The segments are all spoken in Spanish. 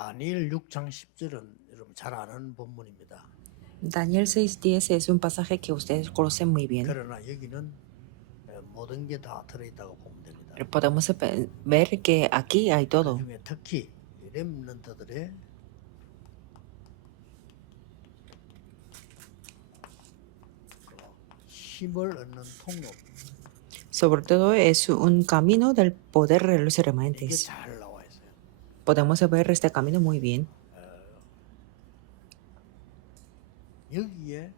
다니엘 6장 10절은 여러분 잘 아는 본문입니다. Daniel 6:10 es un pasaje que ustedes conocen muy bien. 그러나 여기는 모든 게 다 들어있다고 보면 됩니다. Podemos ver que aquí hay todo. 그중에 특히 렘넌트들의 힘을 얻는 통로, Sobre todo es un camino del poder de los 이게 remanentes. 잘 나와 있어요. Podemos ver este camino muy bien. 여기에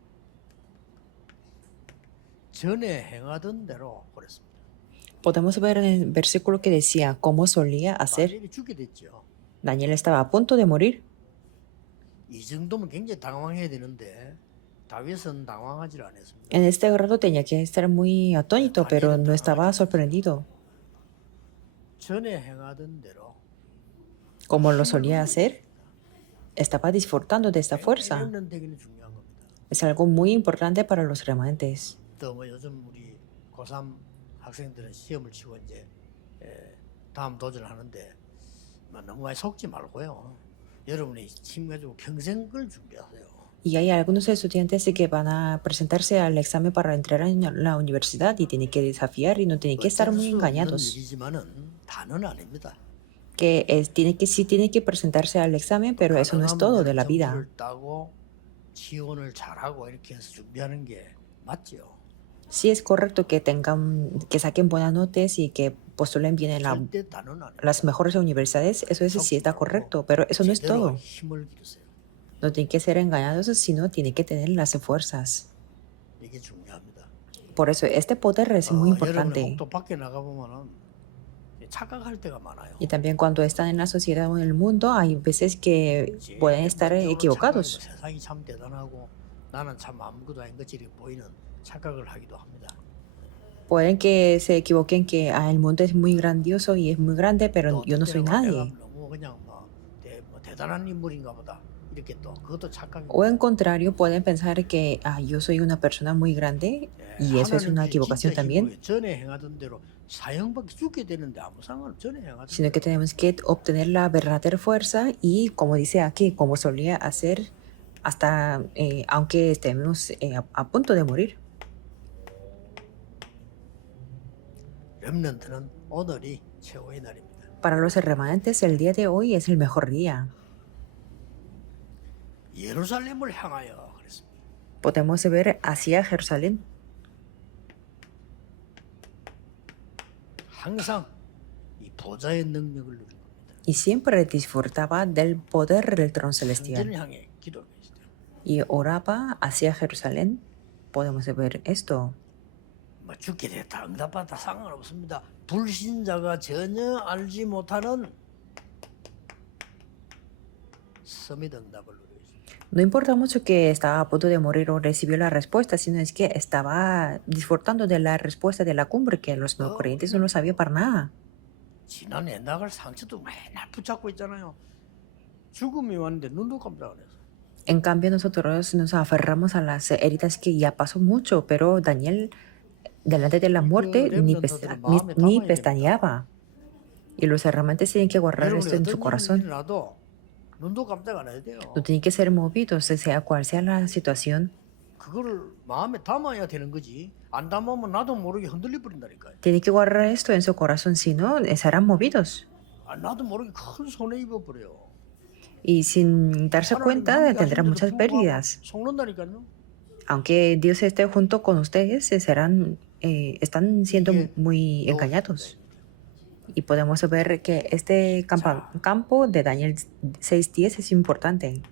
전에 행하던 대로 그랬습니다. Podemos ver en el versículo que decía cómo solía hacer. 다니엘이 죽게 됐죠. Daniel estaba a punto de morir. 이 정도면 굉장히 당황해야 되는데 다윗은 당황하지 않았습니다. En este grado tenía que estar muy atónito, pero no estaba sorprendido. 전에 행하던 대로 Como lo solía hacer, estaba disfrutando de esta fuerza. 렘넌트에게는 중요한 겁니다. Es algo muy importante para los remanentes. 또 뭐 요즘 우리 고3 학생들은 시험을 치고 이제 다음 도전을 하는데 너무 많이 속지 말고요. 여러분이 힘 가지고 평생 걸 준비하세요. Y hay algunos estudiantes que van a presentarse al examen para entrar en la universidad y tienen que desafiar y no tienen que estar muy engañados. 일이지만은 다는 아닙니다. Que sí tienen que presentarse al examen, pero eso no es todo de la vida. 점수를 따고 지원을 잘하고 이렇게 해서 준비하는 게 맞죠. Sí es correcto que saquen buenas notas y que postulen bien en 절대 다는 아닙니다. las mejores universidades, eso sí está correcto, pero eso no es 제대로 todo. 힘을 기르세요. No tienen que ser engañados, sino tienen que tener las fuerzas. 이게 중요합니다. Por eso este poder es muy 여러분 importante. 혹도 밖에 나가 보면은 착각할 때가 많아요. Y también cuando están en la sociedad o en el mundo, hay veces que pueden estar equivocados. 세상이 참 대단하고 나는 참 아무것도 아닌 것처럼 보이는 착각을 하기도 합니다. Pueden que se equivoquen que el mundo es muy grandioso y es muy grande, pero yo no soy nadie. 너무 그냥 뭐 대단한 인물인가 보다. 이렇게 또 그것도 착각이. O en contrario, pueden pensar que yo soy una persona muy grande y eso es una equivocación también. 전에 행하던 대로 사형받기 죽게 되는데 아무 상관 전에 행하던 Sino que tenemos que obtener la verdadera fuerza y, como dice aquí, como solía hacer hasta aunque estemos a punto de morir. 렘넌트는 오늘이 최고의 날입니다. Para los remanentes, el día de hoy es el mejor día. 예루살렘을 향하여 그랬습니다. Podemos ver hacia Jerusalén. 항상 이 보좌의 능력을 누린 겁니다. Y siempre disfrutaba del poder del trono celestial. 성전을 향해 기도를 했어요. Y oraba hacia Jerusalén. Podemos ver esto. 뭐 죽게 됐다 응답받다 상관없습니다. 불신자가 전혀 알지 못하는 서밋 응답을 누리고 있습니다. No importa mucho que estaba a punto de morir o recibió la respuesta, sino es que estaba disfrutando de la respuesta de la cumbre, que los no creyentes no lo sabían para nada. 지난해 나갈 상처도 맨날 붙잡고 있잖아요. 죽음이 왔는데 눈도 깜짝 안 했어. En cambio, nosotros nos aferramos a las heridas que ya pasó mucho, pero Daniel, delante de la muerte, ni pestañeaba. Y los remanentes tienen que guardar esto en su corazón. 눈도 깜짝 안 해야 돼요. No tienen que ser movidos, sea cual sea la situación. 그거를 마음에 담아야 되는 거지. 안 담으면 나도 모르게 흔들려 버린다니까요. Tienen que guardar esto en su corazón, si no, serán movidos. 나도 모르게 큰 손해 입어 버려요. Y sin darse cuenta, tendrán muchas pérdidas. 속는다니까요. Aunque Dios esté junto con ustedes, están siendo muy engañados. Y podemos ver que este campo de Daniel 6:10 es importante.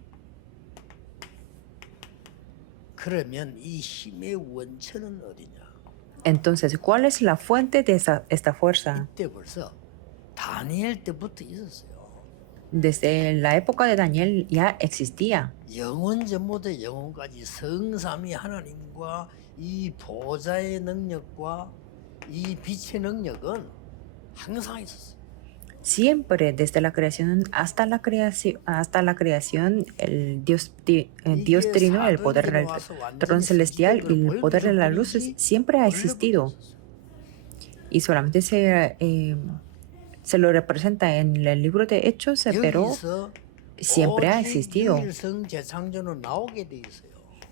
그러면 이 힘의 원천은 어디냐? Entonces, ¿cuál es la fuente de esta fuerza? 이때 벌써 다니엘 때부터 있었어요. Desde la época de Daniel ya existía. 영원 전부터 영원까지 성삼위 하나님과 이 보좌의 능력과 이 빛의 능력은 항상 있었어요. Siempre, desde la creación hasta la creación, el Dios Trino, el poder del trono celestial y el poder de las luces siempre ha existido. Y solamente se lo representa en el libro de Hechos, pero siempre ha 오직 existido. 유일성 재창조는 나오게 돼 있어요.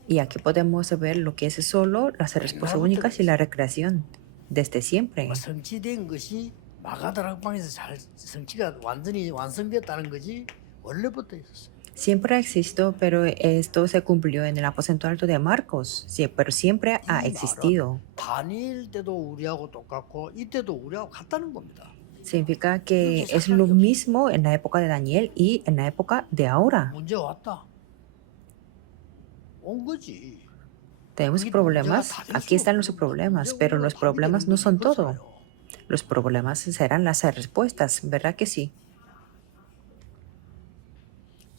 Y aquí podemos ver lo que es solo las respuestas únicas y la recreación, desde siempre. 뭐 성취된 것이 마가다락방에서 잘 성취가 완전히 완성됐다는 거지 원래부터 있었어요. Siempre ha existido, pero esto se cumplió en el aposento alto de Marcos. Sí, pero siempre ha 이 existido. 말은 다니엘 때도 우리하고 똑같고 이때도 우리하고 같다는 겁니다. Significa que es lo mismo en la época de Daniel y en la época de ahora. 문제 왔다. 온 거지. Tenemos problemas, aquí están los problemas, pero los problemas no son todo. Los problemas serán las respuestas, ¿verdad que sí?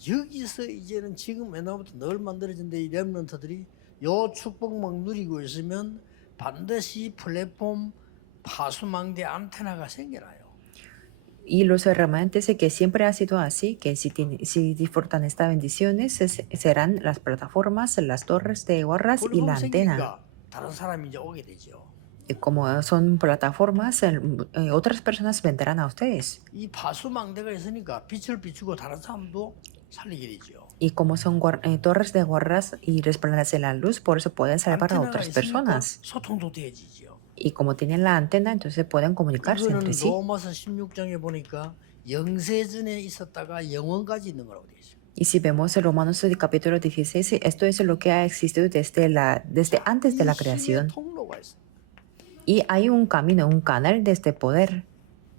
여기서 이제는 지금 옛날부터 늘 만들어진데 이 렘넌트들이 요 축복만 누리고 있으면 반드시 플랫폼 파수망대 안테나가 생겨나요. Y los remanentes de que siempre ha sido así, que si disfrutan estas bendiciones, serán las plataformas, las torres de guarras y la antena. 생기니까 다른 사람이 이제 오게 되죠. Y como son plataformas, otras personas vendrán a ustedes. 이 파수망대가 있으니까 빛을 비추고 다른 사람도 살리게 되죠. Y como son torres de guarras y resplandecen la luz, por eso pueden salvar a 안테나가 otras 있으니까 personas. 소통도 되어지죠. Y como tienen la antena, entonces pueden comunicarse 이거는 entre sí. 로마서 16장에 보니까 영세전에 있었다가 영원까지 있는 거라고 되어 있어요. Y si vemos en Romanos el capítulo 16, esto es lo que ha existido desde antes de la 이 힘의 creación. 통로가 있어요. Y hay un camino, un canal de este poder.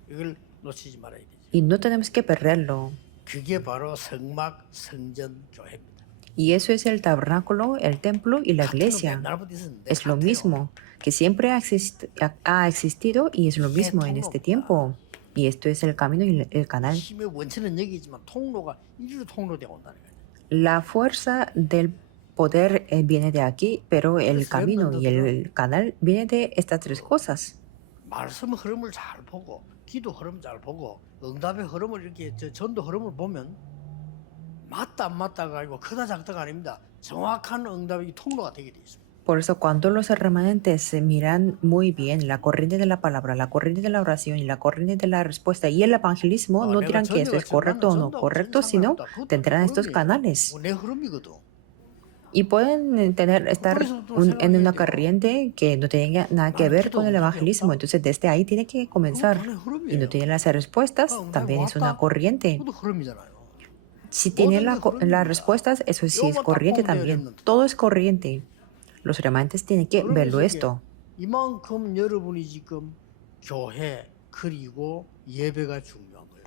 이걸 놓치지 말아야 되죠. Y no tenemos que perderlo. 그게 바로 성막, 성전, 교회입니다. Y eso es el tabernáculo, el templo y la iglesia. 옛날부터 있었는데 Es lo 같아요. mismo, que siempre ha existido y es lo mismo en este tiempo. Y esto es el camino y el canal. 힘의 원천은 여기지만 통로가 이리로 통로되어 온다는 거예요. La fuerza del poder viene de aquí, pero el camino y el canal viene de estas tres cosas. 말씀 흐름을 잘 보고 기도 흐름 잘 보고 응답의 흐름을 이렇게 전도 흐름을 보면 맞다 안 맞다가 아니고 크다 작다가 아닙니다. 정확한 응답의 통로가 되게 돼 있습니다. Por eso cuando los remanentes miran muy bien la corriente de la palabra, la corriente de la oración y la corriente de la respuesta y el evangelismo, no dirán que eso es correcto o no correcto, sino tendrán estos canales. 내 흐름이거든. Y pueden estar en una corriente que no tenga nada que ver con el evangelismo. Entonces desde ahí tiene que comenzar. Y no tiene las respuestas, también es una corriente. 그것도 흐름이잖아요. Si tiene las respuestas, eso sí es corriente también. Todo es corriente. Los remanentes tienen que verlo esto. 이만큼 여러분이 지금 교회 그리고 예배가 중요한 거예요.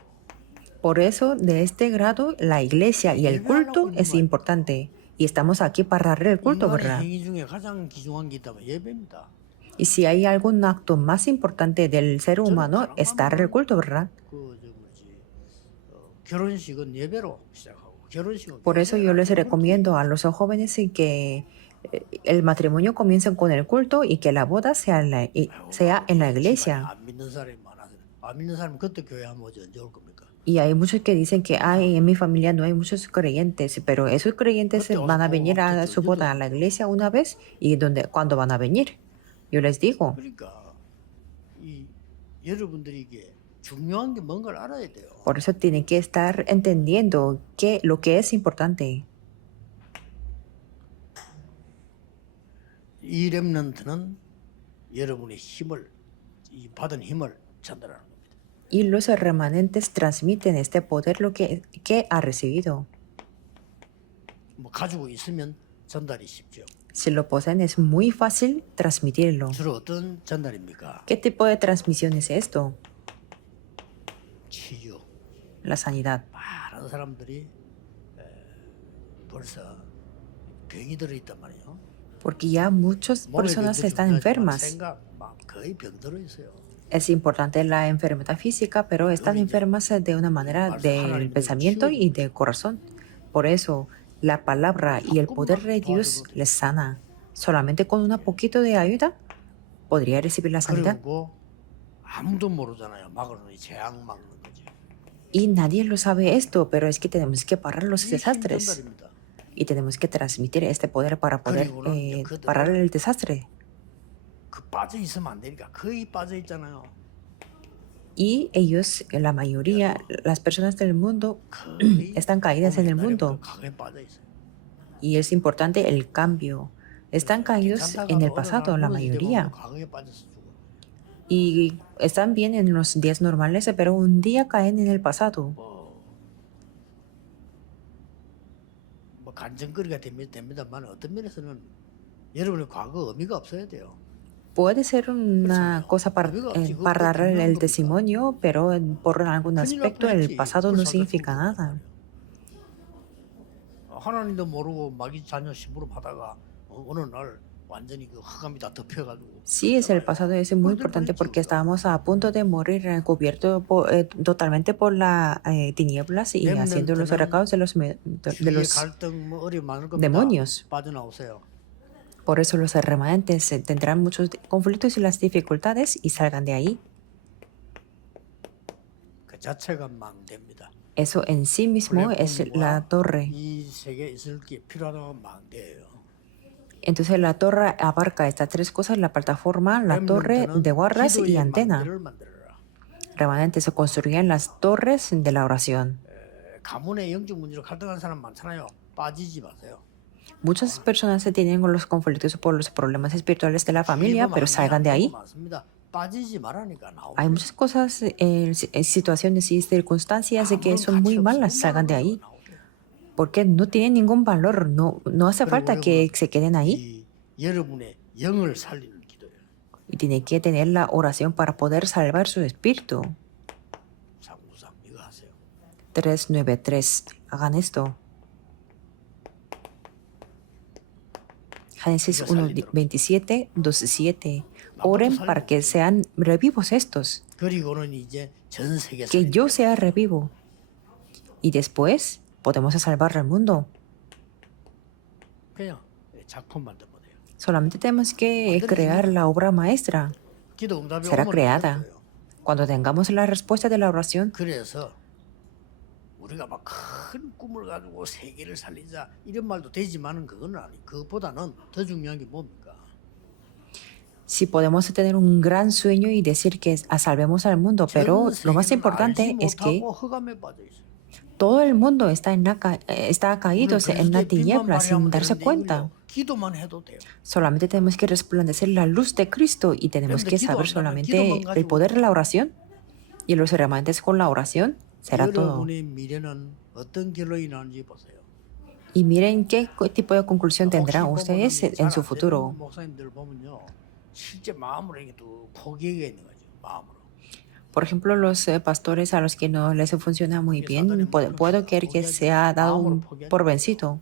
Por eso, de este grado, la iglesia y el culto es importante. Y estamos aquí para darle el culto, 인간의 ¿verdad? 행위 중에 가장 귀중한 게 있다면 예배입니다. Y si hay algún acto más importante del ser humano, es dar el culto, ¿verdad? 결혼식은 예배로 시작하고 결혼식은 Por eso yo les recomiendo a los jóvenes que el matrimonio comience con el culto y que la boda sea en la iglesia. 안 믿는 사람이 많아서 안 믿는 사람은 그때 교회 하면 언제 올 겁니까? Y hay muchos que dicen que ay, en mi familia no hay muchos creyentes, pero esos creyentes van a venir a su boda a la iglesia una vez y ¿cuándo van a venir? Yo les digo. 그러니까 이 여러분들이 이게 중요한 게 뭔가를 알아야 돼요. Por eso tienen que estar entendiendo lo que es importante. 이 렘넌트는 여러분의 힘을 이 받은 힘을 전달하는 겁니다. Y los remanentes transmiten este poder lo que ha recibido. 뭐 가지고 있으면 전달이 쉽죠. Si lo poseen es muy fácil transmitirlo. 주로 어떤 전달입니까? ¿Qué tipo de transmisión es esto? 치유. La sanidad. 많은 사람들이 벌써 병이 들어있단 말이에요. Porque ya muchas personas están enfermas. 생각 막 거의 병 들어 있어요. Es importante la enfermedad física, pero están enfermas de una manera del pensamiento y del corazón. Por eso, la palabra y el poder de Dios les sana. Solamente con un poquito de ayuda podría recibir la sanidad. 그리고 아무도 모르잖아요. 막으로는 재앙 막는 거지. Y nadie lo sabe esto, pero es que tenemos que parar los 이게 힘 desastres. 전달입니다. Y tenemos que transmitir este poder para poder parar el desastre. 그 빠져 있으면 안 되니까 거의 빠져 있잖아요. Y ellos, la mayoría, las personas del mundo, 거의 están caídas en el 옛날에부터 mundo. 강에 빠져 있어요. Y es importante el cambio. Están caídos en 괜찮다가도 el 어느 날 pasado, la 무너질 때 보면 mayoría. 강에 빠져서 죽어. Y están bien en los días normales, pero un día caen en el pasado. 뭐 간증거리가 됩니다만 어떤 면에서는 여러분의 과거 의미가 없어야 돼요. Puede ser una cosa para dar el testimonio, pero por algún 큰일 날 aspecto el 뻔했지. pasado 그걸 no 살다 significa 죽었단 nada. 말이에요. 하나님도 모르고 마귀 자녀 심부름 하다가 어느 날 완전히 그 흑암이 다 덮여가지고. Sí, es el pasado, es muy importante porque estábamos a punto de morir cubierto totalmente por las tinieblas y haciendo los recados de los 주위에 갈등 뭐 어려움 많을 겁니다. demonios. 빠져나오세요. Por eso los remanentes tendrán muchos conflictos y las dificultades y salgan de ahí. 그 자체가 망대입니다. Eso en sí mismo es la torre. 이 세계에 있을 게 필요하다고 망대예요. Entonces la torre abarca estas tres cosas: la plataforma, la torre de guardas y antena. Remanentes se construían las torres de la oración. 가문의 영적 문제로 갈등하는 사람 많잖아요. 빠지지 마세요. Muchas personas se tienen con los conflictos por los problemas espirituales de la familia, pero salgan de ahí. Hay muchas cosas, situaciones y circunstancias de que son muy malas, salgan de ahí. Porque no tienen ningún valor, no hace falta que se queden ahí. Y tiene que tener la oración para poder salvar su espíritu. 393. Hagan esto. Génesis 1:27, 12:7. Oren para que sean revivos estos. Que yo sea revivo. Y después podemos salvar al mundo. Solamente tenemos que crear la obra maestra. Será creada. Cuando tengamos la respuesta de la oración, 우리가 막 큰 꿈을 가지고 세계를 살리자 이런 말도 되지만은 그건 아니. 그것보다는 더 중요한 게 뭡니까? si podemos tener un gran sueño y decir que salvemos al mundo, pero lo más importante es que todo el mundo está caído en la tiniebla sin darse cuenta. Solamente tenemos que resplandecer la luz de Cristo y tenemos que saber solamente el poder de la oración y los remanentes con la oración. Será todo. Y miren qué tipo de conclusión tendrán ustedes en su futuro. Por ejemplo, los pastores a los que no les funciona muy bien, puedo creer que se ha dado por vencido.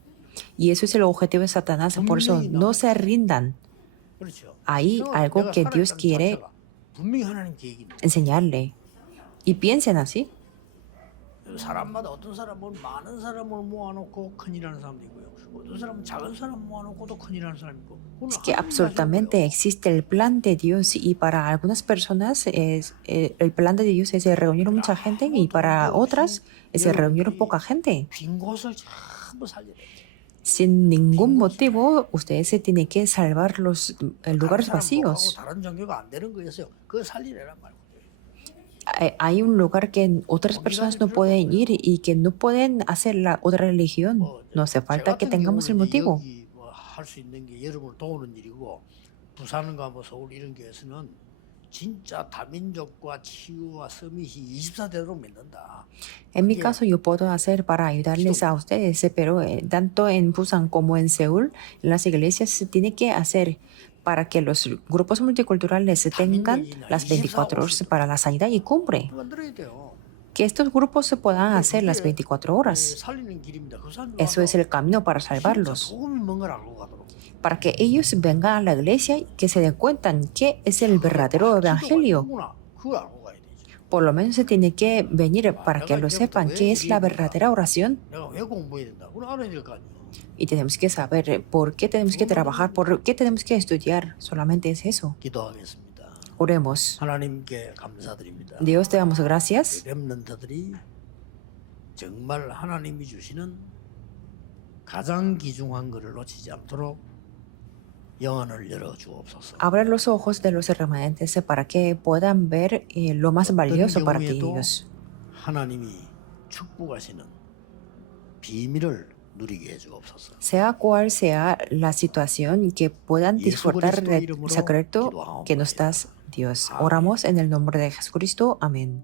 Y eso es el objetivo de Satanás. Por eso no se rindan. Hay algo que Dios quiere enseñarle. Y piensen así. 사람마다 어떤 사람은 많은 사람을 모아놓고 큰일하는 사람도 있고요. 어떤 사람은 작은 사람 모아놓고도 큰일하는 사람이 있고. Es que absolutamente existe el plan de Dios y para algunas personas el plan de Dios es reunir mucha gente y para otras es reunir poca gente. 빈 곳을 전부 살려야 돼요. Sin ningún motivo, ustedes se tienen que salvar los lugares vacíos. 다른 종교가 안 되는 거였어요. 그거 살리라란 말이에요. Hay un lugar que otras personas no pueden ir y que no pueden hacer la otra religión. No hace falta que tengamos el motivo. 할수 있는 게 여러분을 도우는 일이고 부산과 뭐 서울 이런 교회에서는 진짜 다민족과 치유와 서밋이 24대로 믿는다. En mi caso, yo puedo hacer para ayudarles a ustedes, pero tanto en Busan como en Seúl, en las iglesias se tiene que hacer para que los grupos multiculturales tengan las 24 horas para la sanidad y cumple. Que estos grupos se puedan hacer las 24 horas. Eso es el camino para salvarlos. Para que ellos vengan a la iglesia y que se den cuenta que es el verdadero evangelio. Por lo menos se tiene que venir para que lo sepan que es la verdadera oración. Y tenemos que saber por qué tenemos que trabajar, por qué tenemos que estudiar. Solamente es eso. Oremos. Dios, te damos gracias. 정말 하나님이 주시는 가장 귀중한 것을 놓치지 않도록 영안을 열어 주옵소서. Abra los ojos de los remanentes para que puedan ver lo más 어떤 valioso para ti, 경우에도 Dios. 하나님이 축복하시는 비밀을 누리게 해 주옵소서. Sea cual sea la situación, que puedan 예수 disfrutar 그리스도 del 이름으로 secreto que nos 기도하옵나이다. das, Dios. 아멘. Oramos en el nombre de Jesucristo. Amén.